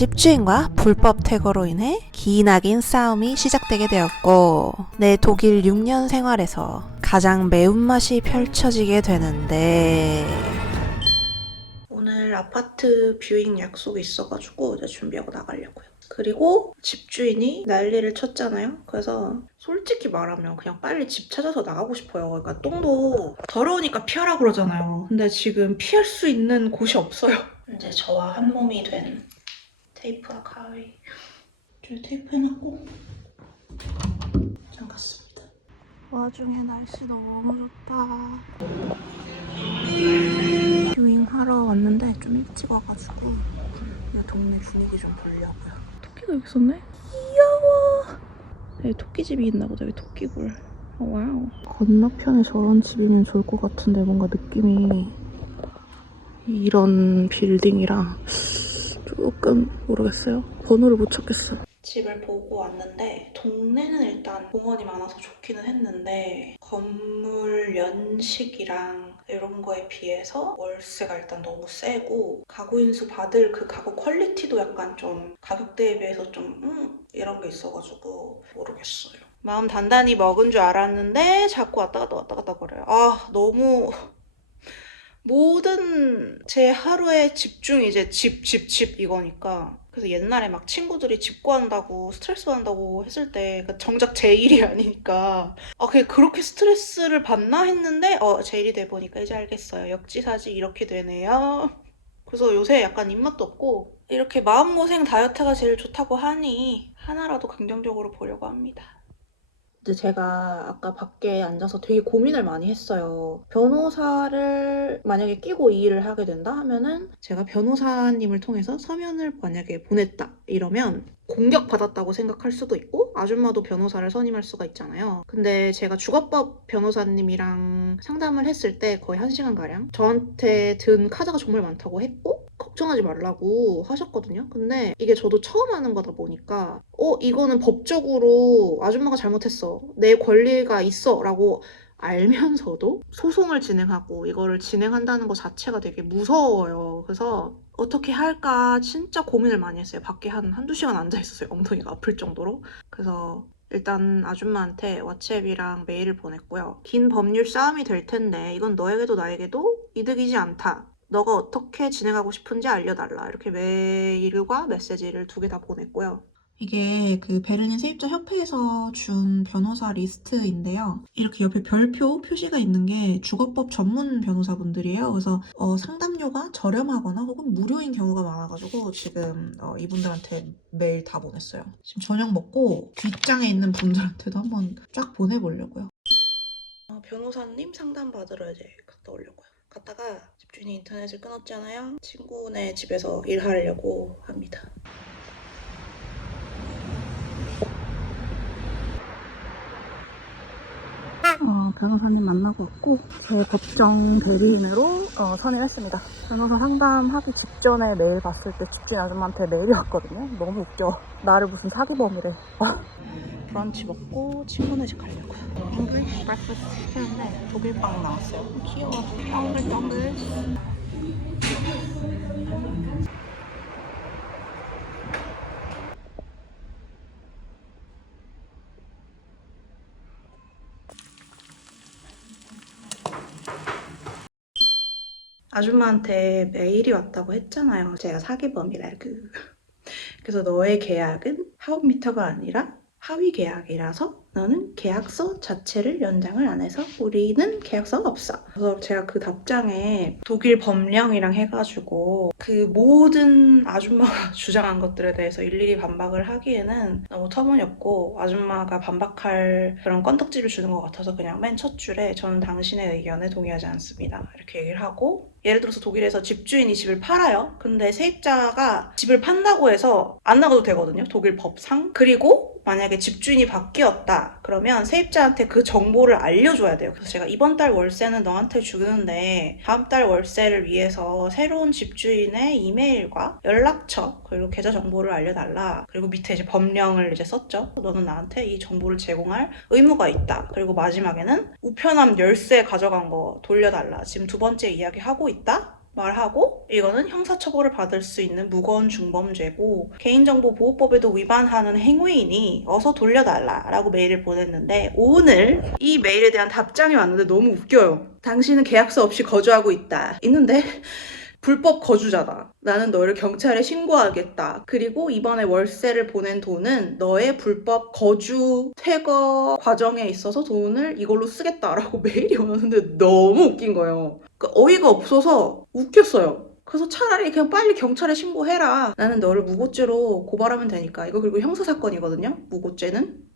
집주인과 불법 퇴거로 인해 기나긴 싸움이 시작되게 되었고, 내 독일 6년 생활에서 가장 매운맛이 펼쳐지게 되는데, 오늘 아파트 뷰잉 약속이 있어가지고 이제 준비하고 나가려고요. 그리고 집주인이 난리를 쳤잖아요. 그래서 솔직히 말하면 그냥 빨리 집 찾아서 나가고 싶어요. 그러니까 똥도 더러우니까 피하라 그러잖아요. 근데 지금 피할 수 있는 곳이 없어요. 이제 저와 한 몸이 된 테이프와 가위. 저 테이프 해놨고 잠갔습니다. 와중에 날씨 너무 좋다. 뷰잉 하러 왔는데 좀 일찍 와가지고 그냥 동네 분위기 좀 보려고요. 토끼가 여기 있었네? 귀여워. 여기 토끼집이 있나 보다. 여기 토끼굴. 와우. 건너편에 저런 집이면 좋을 것 같은데 뭔가 느낌이 이런 빌딩이랑 조금 모르겠어요. 번호를 못 찾겠어. 집을 보고 왔는데 동네는 일단 공원이 많아서 좋기는 했는데 건물 연식이랑 이런 거에 비해서 월세가 일단 너무 세고 가구 인수 받을 그 가구 퀄리티도 약간 좀 가격대에 비해서 좀 이런 게 있어가지고 모르겠어요. 마음 단단히 먹은 줄 알았는데 자꾸 왔다 갔다 거려요. 아 너무 모든 제 하루의 집중이 이제 집 이거니까. 그래서 옛날에 막 친구들이 집 구한다고 스트레스 받는다고 했을 때 정작 제 일이 아니니까 그게 그렇게 스트레스를 받나 했는데 제 일이 돼 보니까 이제 알겠어요. 역지사지 이렇게 되네요. 그래서 요새 약간 입맛도 없고 이렇게 마음고생 다이어트가 제일 좋다고 하니 하나라도 긍정적으로 보려고 합니다. 근데 제가 아까 밖에 앉아서 되게 고민을 많이 했어요. 변호사를 만약에 끼고 이 일을 하게 된다 하면은 제가 변호사님을 통해서 서면을 만약에 보냈다 이러면 공격받았다고 생각할 수도 있고 아줌마도 변호사를 선임할 수가 있잖아요. 근데 제가 주거법 변호사님이랑 상담을 했을 때 거의 1시간가량 저한테 든 카드가 정말 많다고 했고 걱정하지 말라고 하셨거든요. 근데 이게 저도 처음 하는 거다 보니까 이거는 법적으로 아줌마가 잘못했어. 내 권리가 있어. 라고 알면서도 소송을 진행하고 이거를 진행한다는 것 자체가 되게 무서워요. 그래서 어떻게 할까 진짜 고민을 많이 했어요. 밖에 한두 시간 앉아있었어요. 엉덩이가 아플 정도로. 그래서 일단 아줌마한테 왓츠앱이랑 메일을 보냈고요. 긴 법률 싸움이 될 텐데 이건 너에게도 나에게도 이득이지 않다. 너가 어떻게 진행하고 싶은지 알려달라. 이렇게 메일과 메시지를 2개 다 보냈고요. 이게 그 베를린 세입자 협회에서 준 변호사 리스트인데요. 이렇게 옆에 별표 표시가 있는 게 주거법 전문 변호사분들이에요. 그래서 상담료가 저렴하거나 혹은 무료인 경우가 많아가지고 지금 이분들한테 메일 다 보냈어요. 지금 저녁 먹고 뒷장에 있는 분들한테도 한번 쫙 보내보려고요. 변호사님 상담 받으러 이제 갔다 오려고요. 갔다가 집주인이 인터넷을 끊었잖아요. 친구네 집에서 일하려고 합니다. 변호사님 만나고 왔고 제 법정 대리인으로 선임했습니다. 변호사 상담하기 직전에 메일 봤을 때 집주인 아줌마한테 메일이 왔거든요. 너무 웃겨. 나를 무슨 사기범이래. 브런치 먹고 친구네 집 가려고요. 잉글리시 브렉퍼스트 시켰는데 독일빵 나왔어요. 귀여워. 동글동글. 아줌마한테 메일이 왔다고 했잖아요. 제가 사기범이라고. 그래서 너의 계약은 하우미터가 아니라 하위 계약이라서 너는 계약서 자체를 연장을 안 해서 우리는 계약서가 없어. 그래서 제가 그 답장에 독일 법령이랑 해가지고 그 모든 아줌마가 주장한 것들에 대해서 일일이 반박을 하기에는 너무 터무니없고 아줌마가 반박할 그런 건덕지를 주는 것 같아서 그냥 맨 첫 줄에 저는 당신의 의견에 동의하지 않습니다. 이렇게 얘기를 하고 예를 들어서 독일에서 집주인이 집을 팔아요. 근데 세입자가 집을 판다고 해서 안 나가도 되거든요. 독일 법상. 그리고 만약에 집주인이 바뀌었다. 그러면 세입자한테 그 정보를 알려줘야 돼요. 그래서 제가 이번 달 월세는 너한테 주는데 다음 달 월세를 위해서 새로운 집주인의 이메일과 연락처 그리고 계좌 정보를 알려달라. 그리고 밑에 이제 법령을 이제 썼죠. 너는 나한테 이 정보를 제공할 의무가 있다. 그리고 마지막에는 우편함 열쇠 가져간 거 돌려달라. 지금 2번째 이야기 하고 있다. 말하고 이거는 형사처벌을 받을 수 있는 무거운 중범죄고 개인정보보호법에도 위반하는 행위이니 어서 돌려달라라고 메일을 보냈는데 오늘 이 메일에 대한 답장이 왔는데 너무 웃겨요. 당신은 계약서 없이 거주하고 있다. 있는데 불법 거주자다. 나는 너를 경찰에 신고하겠다. 그리고 이번에 월세를 보낸 돈은 너의 불법 거주 퇴거 과정에 있어서 돈을 이걸로 쓰겠다라고 메일이 오는데 너무 웃긴 거예요. 어이가 없어서 웃겼어요. 그래서 차라리 그냥 빨리 경찰에 신고해라. 나는 너를 무고죄로 고발하면 되니까. 이거 그리고 형사사건이거든요. 무고죄는.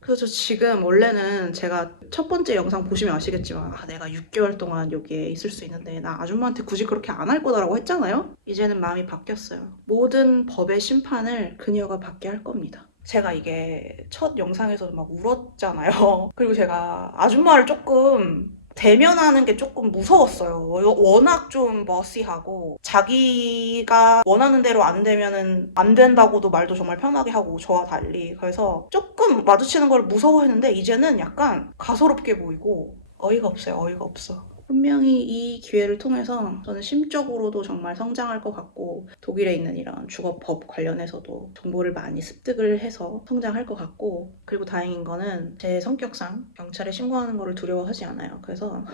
그래서 지금 원래는 제가 첫 번째 영상 보시면 아시겠지만 내가 6개월 동안 여기에 있을 수 있는데 나 아줌마한테 굳이 그렇게 안 할 거다라고 했잖아요. 이제는 마음이 바뀌었어요. 모든 법의 심판을 그녀가 받게 할 겁니다. 제가 이게 첫 영상에서 막 울었잖아요. 그리고 제가 아줌마를 조금 대면하는 게 조금 무서웠어요. 워낙 좀 머시하고 자기가 원하는 대로 안 되면은 안 된다고도 말도 정말 편하게 하고 저와 달리. 그래서 조금 마주치는 걸 무서워했는데 이제는 약간 가소롭게 보이고 어이가 없어요. 어이가 없어. 분명히 이 기회를 통해서 저는 심적으로도 정말 성장할 것 같고 독일에 있는 이런 주거법 관련해서도 정보를 많이 습득을 해서 성장할 것 같고 그리고 다행인 거는 제 성격상 경찰에 신고하는 거를 두려워하지 않아요. 그래서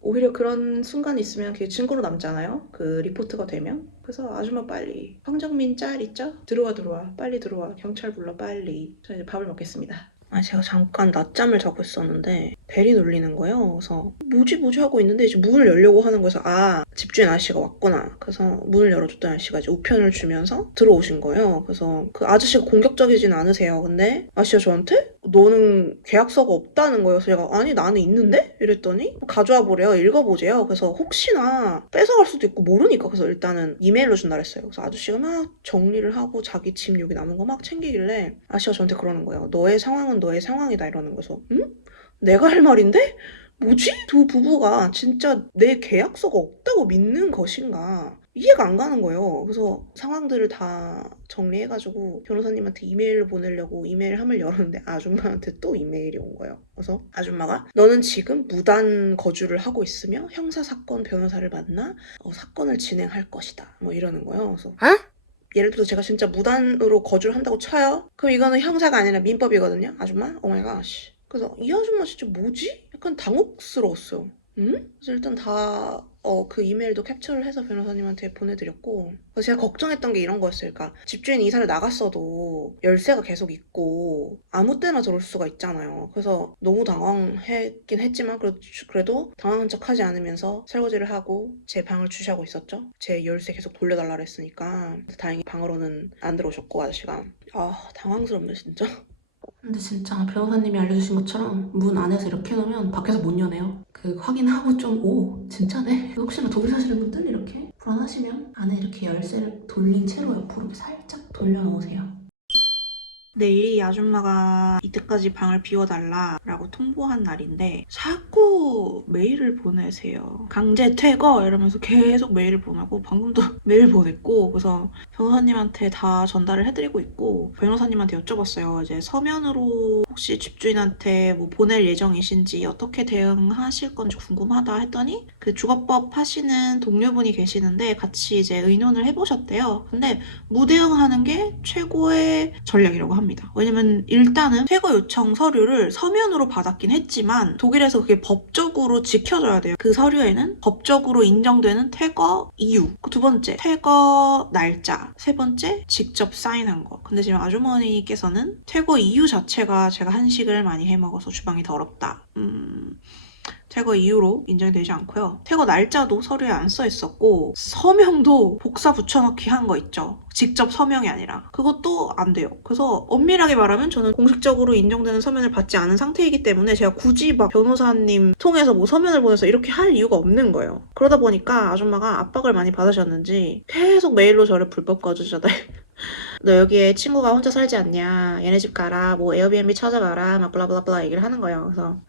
오히려 그런 순간이 있으면 그게 증거로 남잖아요. 그 리포트가 되면. 그래서 아줌마 빨리 황정민 짤 있죠? 들어와 빨리 들어와 경찰 불러 빨리. 저 이제 밥을 먹겠습니다. 제가 잠깐 낮잠을 자고 있었는데 벨이 울리는 거예요. 그래서 뭐지 하고 있는데 이제 문을 열려고 하는 거여서 집주인 아저씨가 왔구나. 그래서 문을 열어줬던 아저씨가 이제 우편을 주면서 들어오신 거예요. 그래서 그 아저씨가 공격적이진 않으세요. 근데 아저씨가 저한테 너는 계약서가 없다는 거예요. 그래서 제가 아니 나는 있는데? 이랬더니 가져와 보래요. 읽어보재요. 그래서 혹시나 뺏어갈 수도 있고 모르니까 그래서 일단은 이메일로 준다 그랬어요. 그래서 아저씨가 막 정리를 하고 자기 짐 여기 남은 거 막 챙기길래 아저씨가 저한테 그러는 거예요. 너의 상황은 너의 상황이다 이러는 거서 응? 내가 할 말인데? 뭐지? 두 부부가 진짜 내 계약서가 없다고 믿는 것인가 이해가 안 가는 거예요. 그래서 상황들을 다 정리해가지고 변호사님한테 이메일을 보내려고 이메일함을 열었는데 아줌마한테 또 이메일이 온 거예요. 그래서 아줌마가 너는 지금 무단 거주를 하고 있으며 형사사건 변호사를 만나 사건을 진행할 것이다 뭐 이러는 거예요. 그래서 예를 들어 제가 진짜 무단으로 거주를 한다고 쳐요. 그럼 이거는 형사가 아니라 민법이거든요. 아줌마? 오마이갓. 그래서 이 아줌마 진짜 뭐지? 약간 당혹스러웠어요. 응? 그래서 일단 다 그 이메일도 캡처를 해서 변호사님한테 보내드렸고 그래서 제가 걱정했던 게 이런 거였어요. 그러니까 집주인이 이사를 나갔어도 열쇠가 계속 있고 아무 때나 들어올 수가 있잖아요. 그래서 너무 당황했긴 했지만 그래도 당황한 척하지 않으면서 설거지를 하고 제 방을 주시하고 있었죠. 제 열쇠 계속 돌려달라 그랬으니까 다행히 방으로는 안 들어오셨고 아저씨가 당황스럽네 진짜. 근데 진짜 변호사님이 알려주신 것처럼 문 안에서 이렇게 해놓으면 밖에서 못 여네요. 그 확인하고 좀 진짜네? 혹시나 독일 사시는 분들 이렇게 불안하시면 안에 이렇게 열쇠를 돌린 채로 옆으로 이렇게 살짝 돌려놓으세요. 내일이 아줌마가 이때까지 방을 비워달라라고 통보한 날인데 자꾸 메일을 보내세요. 강제 퇴거 이러면서 계속 메일을 보내고 방금도 메일 보냈고 그래서 변호사님한테 다 전달을 해드리고 있고 변호사님한테 여쭤봤어요. 이제 서면으로 혹시 집주인한테 뭐 보낼 예정이신지 어떻게 대응하실 건지 궁금하다 했더니 그 주거법 하시는 동료분이 계시는데 같이 이제 의논을 해보셨대요. 근데 무대응하는 게 최고의 전략이라고 합니다. 왜냐면 일단은 퇴거 요청 서류를 서면으로 받았긴 했지만 독일에서 그게 법적으로 지켜져야 돼요. 그 서류에는 법적으로 인정되는 퇴거 이유, 두 번째 퇴거 날짜, 세 번째 직접 사인한 거. 근데 지금 아주머니께서는 퇴거 이유 자체가 제가 한식을 많이 해먹어서 주방이 더럽다. 퇴거 이유로 인정되지 않고요. 퇴거 날짜도 서류에 안 써 있었고 서명도 복사 붙여넣기 한 거 있죠. 직접 서명이 아니라 그것도 안 돼요. 그래서 엄밀하게 말하면 저는 공식적으로 인정되는 서면을 받지 않은 상태이기 때문에 제가 굳이 막 변호사님 통해서 뭐 서면을 보내서 이렇게 할 이유가 없는 거예요. 그러다 보니까 아줌마가 압박을 많이 받으셨는지 계속 메일로 저를 불법 거주자다 너 여기에 친구가 혼자 살지 않냐? 얘네 집 가라. 뭐 에어비앤비 찾아가라. 막 블라블라블라 얘기를 하는 거예요. 그래서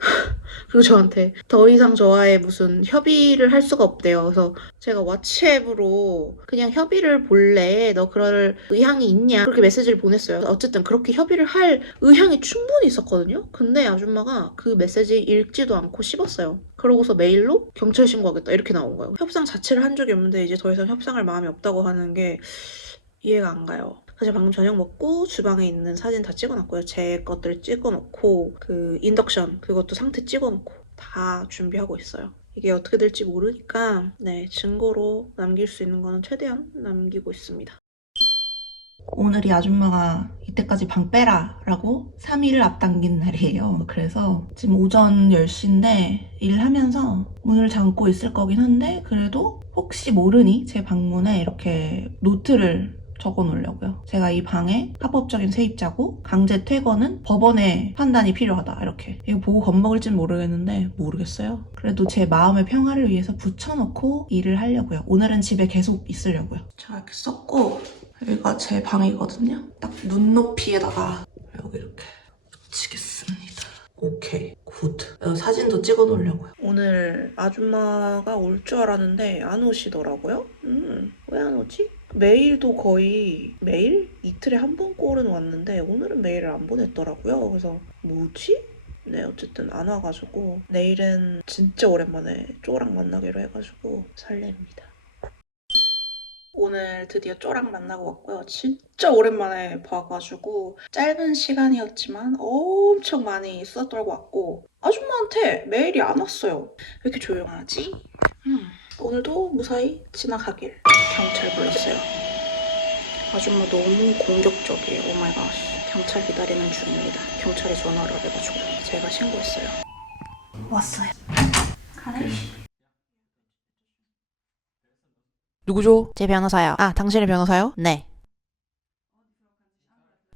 그리고 저한테 더 이상 저와의 무슨 협의를 할 수가 없대요. 그래서 제가 왓츠앱으로 그냥 협의를 볼래? 너 그럴 의향이 있냐? 그렇게 메시지를 보냈어요. 어쨌든 그렇게 협의를 할 의향이 충분히 있었거든요. 근데 아줌마가 그 메시지 읽지도 않고 씹었어요. 그러고서 메일로 경찰 신고하겠다 이렇게 나온 거예요. 협상 자체를 한 적이 없는데 이제 더 이상 협상할 마음이 없다고 하는 게 이해가 안 가요. 사실 방금 저녁 먹고 주방에 있는 사진 다 찍어놨고요. 제 것들 찍어놓고 그 인덕션 그것도 상태 찍어놓고 다 준비하고 있어요. 이게 어떻게 될지 모르니까 네 증거로 남길 수 있는 거는 최대한 남기고 있습니다. 오늘이 아줌마가 이때까지 방 빼라 라고 3일을 앞당긴 날이에요. 그래서 지금 오전 10시인데 일하면서 문을 잠고 있을 거긴 한데 그래도 혹시 모르니 제 방문에 이렇게 노트를 적어 놓으려고요. 제가 이 방에 합법적인 세입자고 강제 퇴거는 법원의 판단이 필요하다 이렇게. 이거 보고 겁먹을진 모르겠어요. 그래도 제 마음의 평화를 위해서 붙여놓고 일을 하려고요. 오늘은 집에 계속 있으려고요. 자 이렇게 썼고 여기가 제 방이거든요. 딱 눈높이에다가 여기 이렇게 붙이겠습니다. 오케이, 굿. 사진도 찍어 놓으려고요. 오늘 아줌마가 올 줄 알았는데 안 오시더라고요. 왜 안 오지? 메일도 거의 매일? 이틀에 한 번 꼴은 왔는데 오늘은 메일을 안 보냈더라고요. 그래서 뭐지? 네, 어쨌든 안 와가지고 내일은 진짜 오랜만에 쪼랑 만나기로 해가지고 설렙니다. 오늘 드디어 쪼랑 만나고 왔고요. 진짜 오랜만에 봐가지고 짧은 시간이었지만 엄청 많이 수다 떨고 왔고 아줌마한테 메일이 안 왔어요. 왜 이렇게 조용하지? 오늘도 무사히 지나가길. 경찰 불렀어요. 아줌마 너무 공격적이에요. 오마이갓. 경찰 기다리는 중입니다. 경찰에 전화를 해가지고 제가 신고했어요. 왔어요. 가래. 누구죠? 제 변호사요. 아, 당신의 변호사요? 네.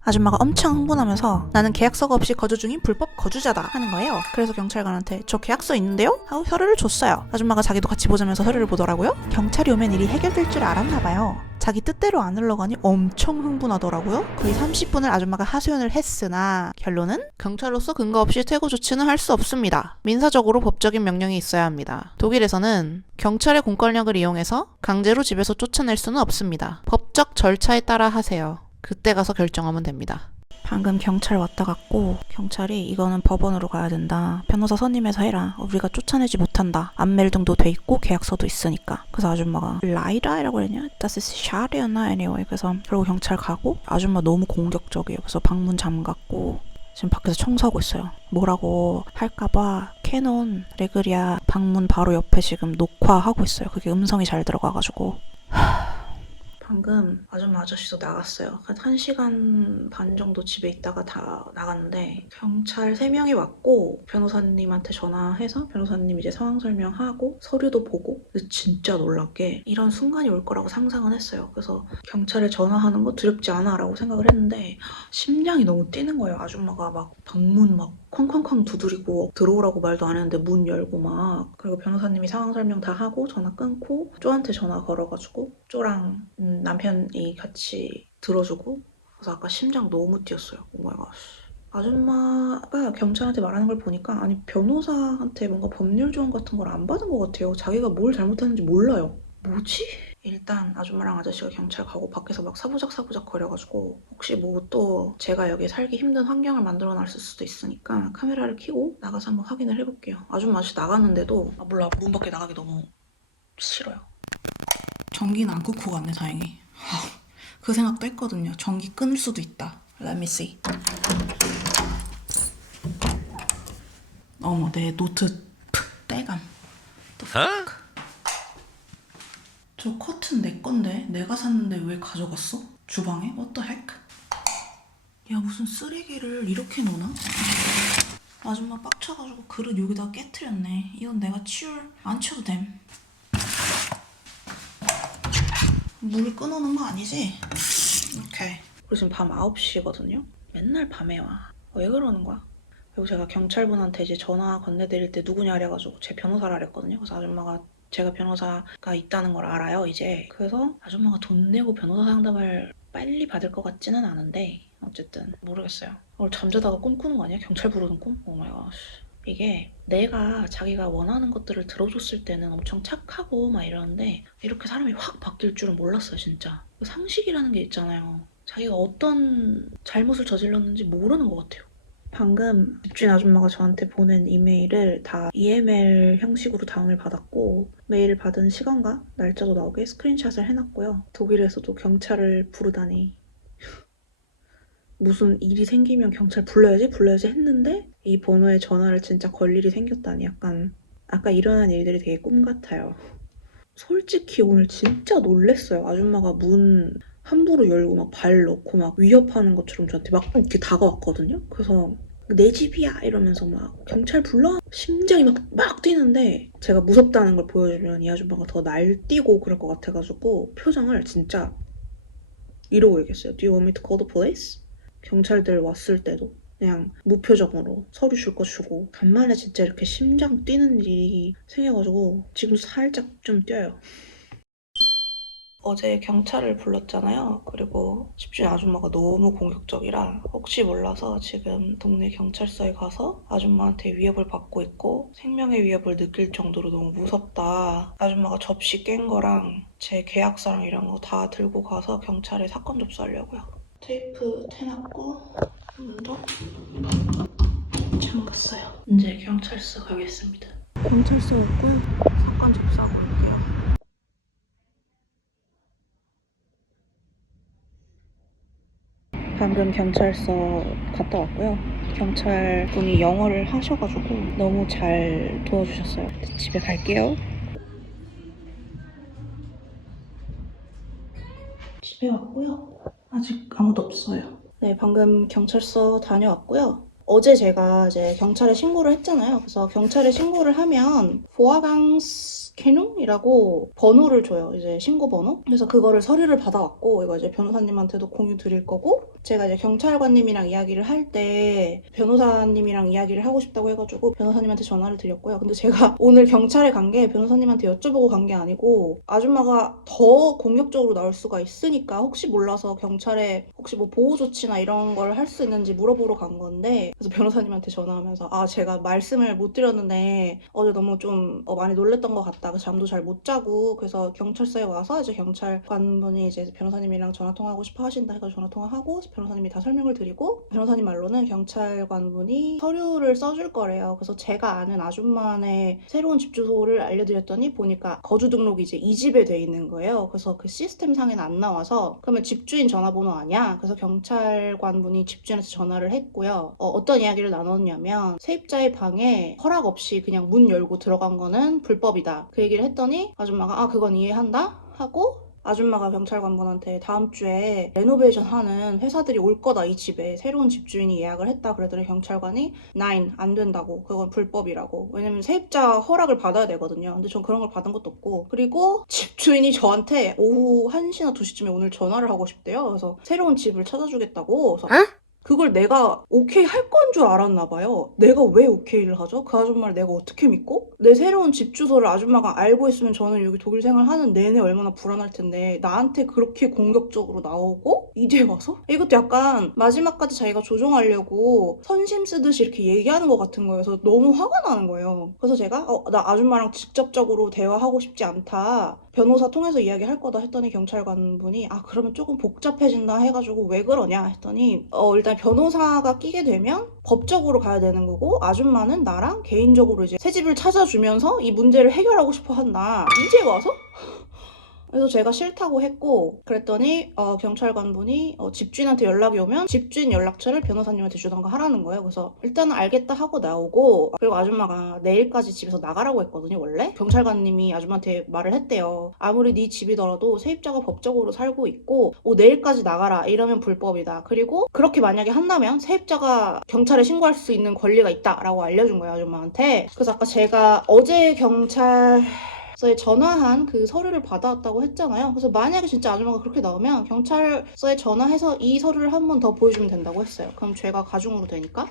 아줌마가 엄청 흥분하면서 나는 계약서가 없이 거주 중인 불법 거주자다 하는 거예요. 그래서 경찰관한테 저 계약서 있는데요? 하고 서류를 줬어요. 아줌마가 자기도 같이 보자면서 서류를 보더라고요. 경찰이 오면 일이 해결될 줄 알았나 봐요. 자기 뜻대로 안 흘러가니 엄청 흥분하더라고요. 거의 30분을 아줌마가 하소연을 했으나 결론은 경찰로서 근거 없이 퇴거 조치는 할 수 없습니다. 민사적으로 법적인 명령이 있어야 합니다. 독일에서는 경찰의 공권력을 이용해서 강제로 집에서 쫓아낼 수는 없습니다. 법적 절차에 따라 하세요. 그때 가서 결정하면 됩니다. 방금 경찰 왔다 갔고 경찰이 이거는 법원으로 가야 된다. 변호사 선임해서 해라. 우리가 쫓아내지 못한다. 안멜등도 돼 있고 계약서도 있으니까. 그래서 아줌마가 라이라이라고 했냐? Das ist Schade였나? Anyway. 그래서 그리고 경찰 가고 아줌마 너무 공격적이에요. 그래서 방문 잠갔고 지금 밖에서 청소하고 있어요. 뭐라고 할까봐 캐논 레그리아 방문 바로 옆에 지금 녹화하고 있어요. 그게 음성이 잘 들어가가지고 방금 아줌마 아저씨도 나갔어요. 한 1시간 반 정도 집에 있다가 다 나갔는데 경찰 3명이 왔고 변호사님한테 전화해서 변호사님 이제 상황 설명하고 서류도 보고 근데 진짜 놀랍게 이런 순간이 올 거라고 상상은 했어요. 그래서 경찰에 전화하는 거 두렵지 않아 라고 생각을 했는데 심장이 너무 뛰는 거예요. 아줌마가 막 방문 막 쾅쾅쾅 두드리고 들어오라고 말도 안 했는데 문 열고 막 그리고 변호사님이 상황 설명 다 하고 전화 끊고 쪼한테 전화 걸어가지고 쪼랑 남편이 같이 들어주고 그래서 아까 심장 너무 뛰었어요. 오마이갓. 아줌마가 경찰한테 말하는 걸 보니까 아니 변호사한테 뭔가 법률 조언 같은 걸 안 받은 것 같아요. 자기가 뭘 잘못했는지 몰라요. 뭐지? 일단 아줌마랑 아저씨가 경찰 가고 밖에서 막 사부작 거려가지고 혹시 뭐 또 제가 여기 살기 힘든 환경을 만들어 놨을 수도 있으니까 카메라를 켜고 나가서 한번 확인을 해볼게요. 아줌마 아저씨 나갔는데도 몰라 문 밖에 나가기 너무 싫어요. 전기는 안 끊고 갔네 다행히. 그 생각도 했거든요. 전기 끊을 수도 있다. Let me see. 어머 내 노트 떼감. 저 커튼 내 건데 내가 샀는데 왜 가져갔어? 주방에? What the heck? 야 무슨 쓰레기를 이렇게 놓나? 아줌마 빡쳐가지고 그릇 여기다 깨트렸네. 이건 내가 안 치워도 됨. 물 끊어놓은 거 아니지? 오케이. 그리고 지금 밤 9시거든요? 맨날 밤에 와. 왜 그러는 거야? 그리고 제가 경찰분한테 이제 전화 건네드릴 때 누구냐 그래가지고 제 변호사를 하랬거든요. 그래서 아줌마가 제가 변호사가 있다는 걸 알아요 이제. 그래서 아줌마가 돈 내고 변호사 상담을 빨리 받을 것 같지는 않은데 어쨌든 모르겠어요. 오늘 잠자다가 꿈 꾸는 거 아니야? 경찰 부르는 꿈? 오 마이 갓. 이게 내가 자기가 원하는 것들을 들어줬을 때는 엄청 착하고 막 이러는데 이렇게 사람이 확 바뀔 줄은 몰랐어요, 진짜. 그 상식이라는 게 있잖아요. 자기가 어떤 잘못을 저질렀는지 모르는 것 같아요. 방금 집주인 아줌마가 저한테 보낸 이메일을 다 EML 형식으로 다운을 받았고 메일 받은 시간과 날짜도 나오게 스크린샷을 해놨고요. 독일에서도 경찰을 부르다니 무슨 일이 생기면 경찰 불러야지 했는데 이 번호에 전화를 진짜 걸 일이 생겼다니 약간 아까 일어난 일들이 되게 꿈 같아요. 솔직히 오늘 진짜 놀랬어요. 아줌마가 문 함부로 열고 막 발 넣고 막 위협하는 것처럼 저한테 막 이렇게 다가왔거든요. 그래서 내 집이야 이러면서 막 경찰 불러? 심장이 막 뛰는데 제가 무섭다는 걸 보여주면 이 아줌마가 더 날뛰고 그럴 것 같아가지고 표정을 진짜 이러고 얘기했어요. Do you want me to call the police? 경찰들 왔을 때도 그냥 무표정으로 서류 줄 거 주고 간만에 진짜 이렇게 심장 뛰는 일이 생겨가지고 지금 살짝 좀 뛰어요. 어제 경찰을 불렀잖아요. 그리고 집주인 아줌마가 너무 공격적이라 혹시 몰라서 지금 동네 경찰서에 가서 아줌마한테 위협을 받고 있고 생명의 위협을 느낄 정도로 너무 무섭다. 아줌마가 접시 깬 거랑 제 계약서랑 이런 거 다 들고 가서 경찰에 사건 접수하려고요. 테이프 테놨고 문도 잠갔어요. 이제 경찰서 가겠습니다. 경찰서 왔고요. 사건 접수하고 올게요. 방금 경찰서 갔다 왔고요. 경찰 분이 영어를 하셔가지고 너무 잘 도와주셨어요. 집에 갈게요. 집에 왔고요. 아직 아무도 없어요. 네, 방금 경찰서 다녀왔고요. 어제 제가 이제 경찰에 신고를 했잖아요. 그래서 경찰에 신고를 하면 보아강스 캐농이라고 번호를 줘요. 이제 신고 번호. 그래서 그거를 서류를 받아왔고 이거 이제 변호사님한테도 공유 드릴 거고 제가 이제 경찰관님이랑 이야기를 할 때 변호사님이랑 이야기를 하고 싶다고 해가지고 변호사님한테 전화를 드렸고요. 근데 제가 오늘 경찰에 간 게 변호사님한테 여쭤보고 간 게 아니고 아줌마가 더 공격적으로 나올 수가 있으니까 혹시 몰라서 경찰에 혹시 뭐 보호 조치나 이런 걸 할 수 있는지 물어보러 간 건데 그래서 변호사님한테 전화하면서 아 제가 말씀을 못 드렸는데 어제 너무 좀 많이 놀랬던 것 같다. 그래서 잠도 잘 못 자고 그래서 경찰서에 와서 이제 경찰관분이 이제 변호사님이랑 전화 통화하고 싶어 하신다 해서 전화 통화하고 변호사님이 다 설명을 드리고 변호사님 말로는 경찰관분이 서류를 써줄 거래요. 그래서 제가 아는 아줌마네 새로운 집 주소를 알려드렸더니 보니까 거주 등록이 이제 이 집에 돼 있는 거예요. 그래서 그 시스템 상에는 안 나와서 그러면 집주인 전화번호 아니야? 그래서 경찰관분이 집주인한테 전화를 했고요. 어떤 이야기를 나눴냐면 세입자의 방에 허락 없이 그냥 문 열고 들어간 거는 불법이다. 그 얘기를 했더니 아줌마가 아 그건 이해한다 하고 아줌마가 경찰관분한테 다음 주에 레노베이션 하는 회사들이 올 거다 이 집에 새로운 집주인이 예약을 했다 그러더니 경찰관이 9 안 된다고 그건 불법이라고 왜냐면 세입자 허락을 받아야 되거든요. 근데 전 그런 걸 받은 것도 없고 그리고 집주인이 저한테 오후 1시나 2시쯤에 오늘 전화를 하고 싶대요. 그래서 새로운 집을 찾아주겠다고 그래서 그걸 내가 오케이 할 건 줄 알았나 봐요. 내가 왜 오케이를 하죠? 그 아줌마를 내가 어떻게 믿고? 내 새로운 집 주소를 아줌마가 알고 있으면 저는 여기 독일 생활하는 내내 얼마나 불안할 텐데 나한테 그렇게 공격적으로 나오고 이제 와서? 이것도 약간 마지막까지 자기가 조종하려고 선심 쓰듯이 이렇게 얘기하는 것 같은 거예요. 그래서 너무 화가 나는 거예요. 그래서 제가 나 아줌마랑 직접적으로 대화하고 싶지 않다. 변호사 통해서 이야기할 거다 했더니 경찰관분이 아 그러면 조금 복잡해진다 해가지고 왜 그러냐 했더니 일단 변호사가 끼게 되면 법적으로 가야 되는 거고 아줌마는 나랑 개인적으로 이제 새 집을 찾아주면서 이 문제를 해결하고 싶어 한다. 이제 와서? 그래서 제가 싫다고 했고 그랬더니 경찰관분이 집주인한테 연락이 오면 집주인 연락처를 변호사님한테 주던가 하라는 거예요. 그래서 일단은 알겠다 하고 나오고 그리고 아줌마가 내일까지 집에서 나가라고 했거든요. 원래 경찰관님이 아줌마한테 말을 했대요. 아무리 네 집이더라도 세입자가 법적으로 살고 있고 내일까지 나가라 이러면 불법이다. 그리고 그렇게 만약에 한다면 세입자가 경찰에 신고할 수 있는 권리가 있다라고 알려준 거예요. 아줌마한테. 그래서 아까 제가 어제 경찰 경찰서에 전화한 그 서류를 받아왔다고 했잖아요. 그래서 만약에 진짜 아줌마가 그렇게 나오면 경찰서에 전화해서 이 서류를 한 번 더 보여주면 된다고 했어요. 그럼 죄가 가중으로 되니까.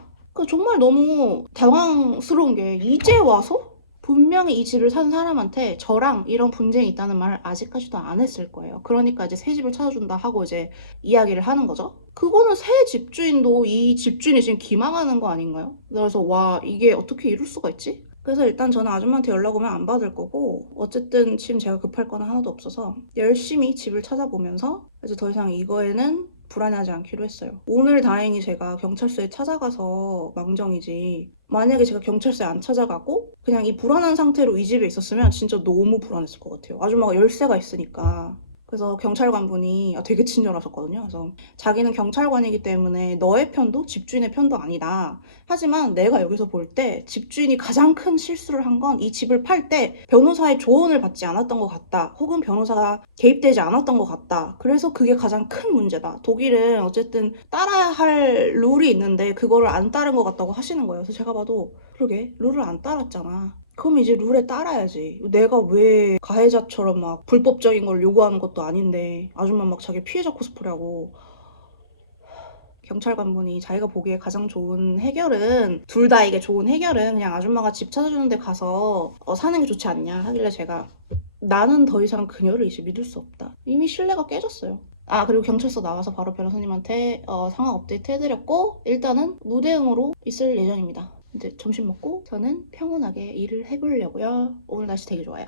정말 너무 당황스러운 게 이제 와서? 분명히 이 집을 산 사람한테 저랑 이런 분쟁이 있다는 말을 아직까지도 안 했을 거예요. 그러니까 이제 새 집을 찾아준다 하고 이제 이야기를 하는 거죠. 그거는 새 집주인도 이 집주인이 지금 기망하는 거 아닌가요? 그래서 와, 이게 어떻게 이럴 수가 있지? 그래서 일단 저는 아줌마한테 연락 오면 안 받을 거고, 어쨌든 지금 제가 급할 거는 하나도 없어서 열심히 집을 찾아보면서 이제 더 이상 이거에는 불안해하지 않기로 했어요. 오늘 다행히 제가 경찰서에 찾아가서 망정이지, 만약에 제가 경찰서에 안 찾아가고 그냥 이 불안한 상태로 이 집에 있었으면 진짜 너무 불안했을 것 같아요. 아줌마가 열쇠가 있으니까. 그래서 경찰관분이 되게 친절하셨거든요. 그래서 자기는 경찰관이기 때문에 너의 편도 집주인의 편도 아니다. 하지만 내가 여기서 볼 때 집주인이 가장 큰 실수를 한 건 이 집을 팔 때 변호사의 조언을 받지 않았던 것 같다. 혹은 변호사가 개입되지 않았던 것 같다. 그래서 그게 가장 큰 문제다. 독일은 어쨌든 따라야 할 룰이 있는데 그거를 안 따른 것 같다고 하시는 거예요. 그래서 제가 봐도 그러게, 룰을 안 따랐잖아. 그럼 이제 룰에 따라야지. 내가 왜 가해자처럼 막 불법적인 걸 요구하는 것도 아닌데 아줌마 막 자기 피해자 코스프레하고. 경찰관분이 자기가 보기에 가장 좋은 해결은, 둘 다에게 좋은 해결은 그냥 아줌마가 집 찾아주는 데 가서 사는 게 좋지 않냐 하길래 제가, 나는 더 이상 그녀를 이제 믿을 수 없다. 이미 신뢰가 깨졌어요. 그리고 경찰서 나와서 바로 변호사님한테 상황 업데이트 해드렸고, 일단은 무대응으로 있을 예정입니다. 이제 점심 먹고 저는 평온하게 일을 해보려고요. 오늘 날씨 되게 좋아요.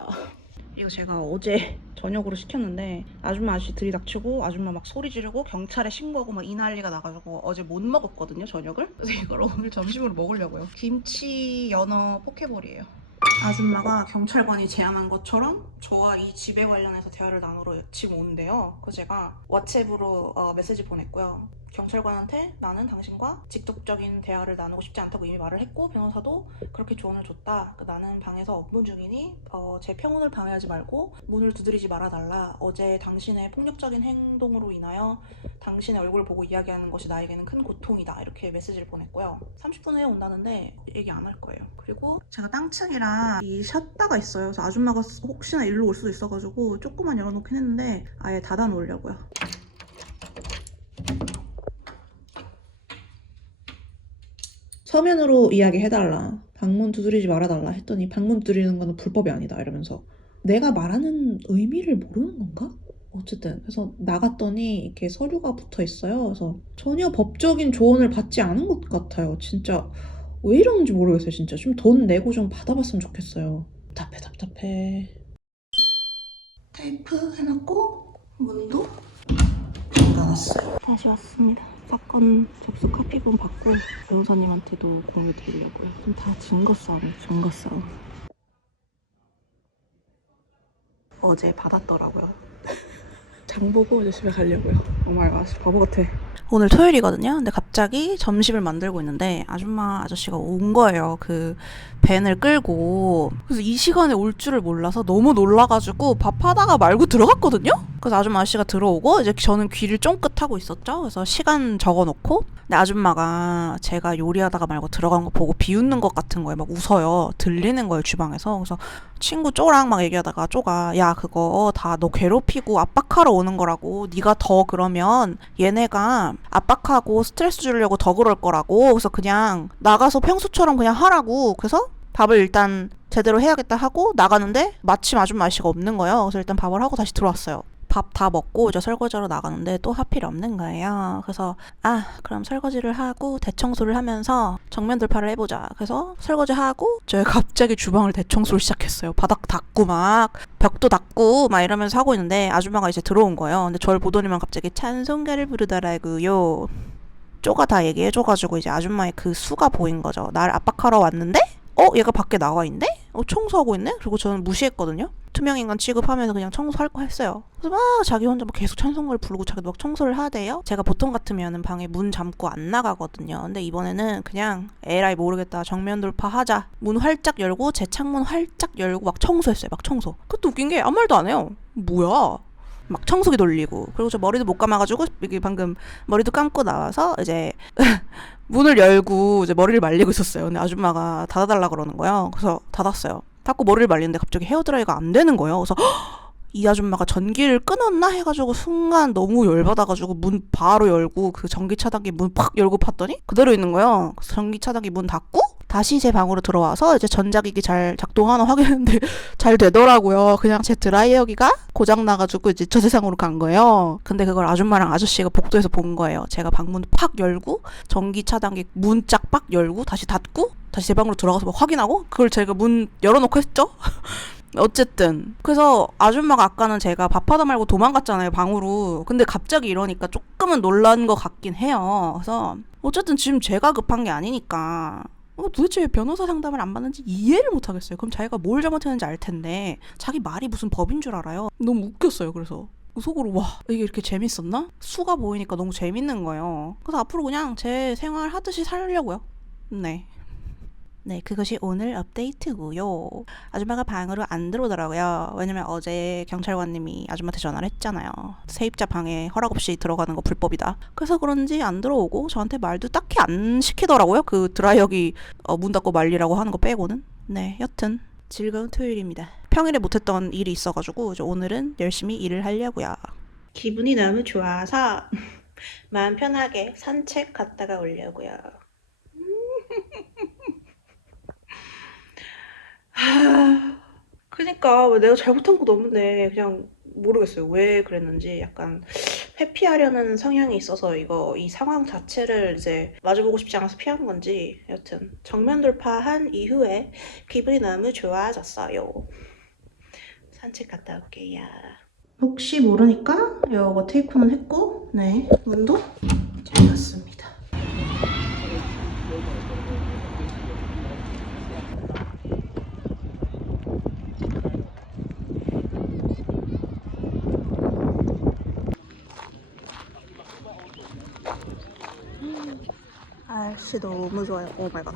이거 제가 어제 저녁으로 시켰는데 아줌마 아저씨 들이닥치고 아줌마 막 소리 지르고 경찰에 신고하고 막 이 난리가 나가지고 어제 못 먹었거든요, 저녁을. 그래서 이걸 오늘 점심으로 먹으려고요. 김치 연어 포케볼이에요. 아줌마가 경찰관이 제안한 것처럼 저와 이 집에 관련해서 대화를 나누러 지금 온대요. 그래서 제가 왓츠앱으로 메시지 보냈고요. 경찰관한테 나는 당신과 직접적인 대화를 나누고 싶지 않다고 이미 말을 했고, 변호사도 그렇게 조언을 줬다. 나는 방에서 업무 중이니 제 평온을 방해하지 말고 문을 두드리지 말아달라. 어제 당신의 폭력적인 행동으로 인하여 당신의 얼굴을 보고 이야기하는 것이 나에게는 큰 고통이다. 이렇게 메시지를 보냈고요. 30분 후에 온다는데 얘기 안 할 거예요. 그리고 제가 땅층이라 이 샷다가 있어요. 그래서 아줌마가 혹시나 일로 올 수도 있어가지고 조금만 열어놓긴 했는데 아예 닫아 놓으려고요. 서면으로 이야기해달라. 방문 두드리지 말아달라 했더니 방문 두드리는 거는 불법이 아니다 이러면서 내가 말하는 의미를 모르는 건가? 어쨌든 그래서 나갔더니 이렇게 서류가 붙어 있어요. 그래서 전혀 법적인 조언을 받지 않은 것 같아요. 진짜 왜 이러는지 모르겠어요. 진짜 좀 돈 내고 좀 받아봤으면 좋겠어요. 답답해. 테이프 해놨고 문도 잠가놨어요. 다시 왔습니다. 사건 접수 카피본 받고 변호사님한테도 공유 드리려고요. 좀 다 증거 싸움. 어제 받았더라고요. 장 보고 이제 집에 가려고요. 오마이갓, 바보 같아. 오늘 토요일이거든요. 근데 갑자기 점심을 만들고 있는데 아줌마 아저씨가 온 거예요. 그 밴을 끌고. 그래서 이 시간에 올 줄을 몰라서 너무 놀라가지고 밥하다가 말고 들어갔거든요. 그래서 아줌마 아저씨가 들어오고 이제 저는 귀를 쫑긋하고 있었죠. 그래서 시간 적어놓고, 근데 아줌마가 제가 요리하다가 말고 들어간 거 보고 비웃는 것 같은 거예요. 막 웃어요. 들리는 거예요, 주방에서. 그래서 친구 쪼랑 막 얘기하다가 쪼가, 야 그거 다 너 괴롭히고 압박하러 오는 거라고. 네가 더 그러면 얘네가 압박하고 스트레스 주려고 더 그럴 거라고. 그래서 그냥 나가서 평소처럼 그냥 하라고. 그래서 밥을 일단 제대로 해야겠다 하고 나가는데 마침 아줌마 아저씨가 없는 거예요. 그래서 일단 밥을 하고 다시 들어왔어요. 밥 다 먹고 이제 설거지하러 나가는데 또 하필 없는 거예요. 그래서 그럼 설거지를 하고 대청소를 하면서 정면 돌파를 해보자. 그래서 설거지하고 제가 갑자기 주방을 대청소를 시작했어요. 바닥 닦고 막 벽도 닦고 막 이러면서 하고 있는데 아줌마가 이제 들어온 거예요. 근데 저를 보더니만 갑자기 찬송가를 부르더라고요. 쪼가 다 얘기해줘가지고 이제 아줌마의 그 수가 보인 거죠. 나를 압박하러 왔는데 얘가 밖에 나와 있네? 청소하고 있네? 그리고 저는 무시했거든요. 투명인간 취급하면서 그냥 청소할 거 했어요. 그래서 막 자기 혼자 막 계속 찬송가를 부르고 자기도 막 청소를 하대요. 제가 보통 같으면은 방에 문 잠고 안 나가거든요. 근데 이번에는 그냥 에라이 모르겠다, 정면 돌파하자. 문 활짝 열고 제 창문 활짝 열고 막 청소했어요. 막 청소. 그것도 웃긴 게 아무 말도 안 해요. 뭐야? 막 청소기 돌리고. 그리고 저 머리도 못 감아가지고 이게 방금 머리도 감고 나와서 이제 문을 열고 이제 머리를 말리고 있었어요. 근데 아줌마가 닫아달라 그러는 거예요. 그래서 닫았어요. 닫고 머리를 말리는데 갑자기 헤어드라이가 안 되는 거예요. 그래서 이 아줌마가 전기를 끊었나 해가지고 순간 너무 열받아가지고 문 바로 열고 그 전기 차단기 문 팍 열고 팠더니 그대로 있는 거예요. 그래서 전기 차단기 문 닫고 다시 제 방으로 들어와서 이제 전자기기 잘 작동하나 확인했는데 잘 되더라고요. 그냥 제 드라이어기가 고장나가지고 이제 저 세상으로 간 거예요. 근데 그걸 아줌마랑 아저씨가 복도에서 본 거예요. 제가 방문 팍 열고 전기 차단기 문 짝 빡 열고 다시 닫고 다시 제 방으로 들어가서 막 확인하고 그걸 제가 문 열어놓고 했죠. 어쨌든 그래서 아줌마가 아까는 제가 밥하다 말고 도망갔잖아요, 방으로. 근데 갑자기 이러니까 조금은 놀란 것 같긴 해요. 그래서 어쨌든 지금 제가 급한 게 아니니까 도대체 왜 변호사 상담을 안 받는지 이해를 못 하겠어요. 그럼 자기가 뭘 잘못했는지 알 텐데 자기 말이 무슨 법인 줄 알아요. 너무 웃겼어요. 그래서 속으로 와, 이게 이렇게 재밌었나? 수가 보이니까 너무 재밌는 거예요. 그래서 앞으로 그냥 제 생활 하듯이 살려고요. 네, 그것이 오늘 업데이트고요. 아줌마가 방으로 안 들어오더라고요. 왜냐면 어제 경찰관님이 아줌마한테 전화를 했잖아요. 세입자 방에 허락 없이 들어가는 거 불법이다. 그래서 그런지 안 들어오고 저한테 말도 딱히 안 시키더라고요. 그 드라이어기 문 닫고 말리라고 하는 거 빼고는. 네, 여튼 즐거운 토요일입니다. 평일에 못했던 일이 있어가지고 오늘은 열심히 일을 하려고요. 기분이 너무 좋아서 마음 편하게 산책 갔다가 오려고요. 그니까 왜 내가 잘못한 것도 없는데 그냥 모르겠어요. 왜 그랬는지 약간 회피하려는 성향이 있어서 이 상황 자체를 이제 마주보고 싶지 않아서 피한 건지 여튼 정면 돌파한 이후에 기분이 너무 좋아졌어요. 산책 갔다 올게요. 혹시 모르니까 요거 테이프는 했고 네 문도 잘 닫습니다. 날씨 너무 좋아요. 오 마이 갓.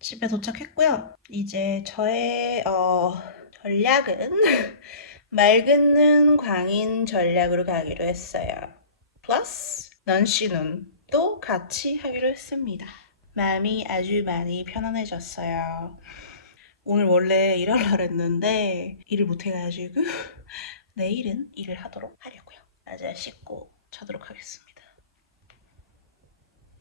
집에 도착했고요. 이제 저의 전략은 말 긋는 광인 전략으로 가기로 했어요. 플러스 넌씨눈도 같이 하기로 했습니다. 마음이 아주 많이 편안해졌어요. 오늘 원래 일하려고 했는데 일을 못해가지고 내일은 일을 하도록 하려고요. 맞아 씻고 자도록 하겠습니다.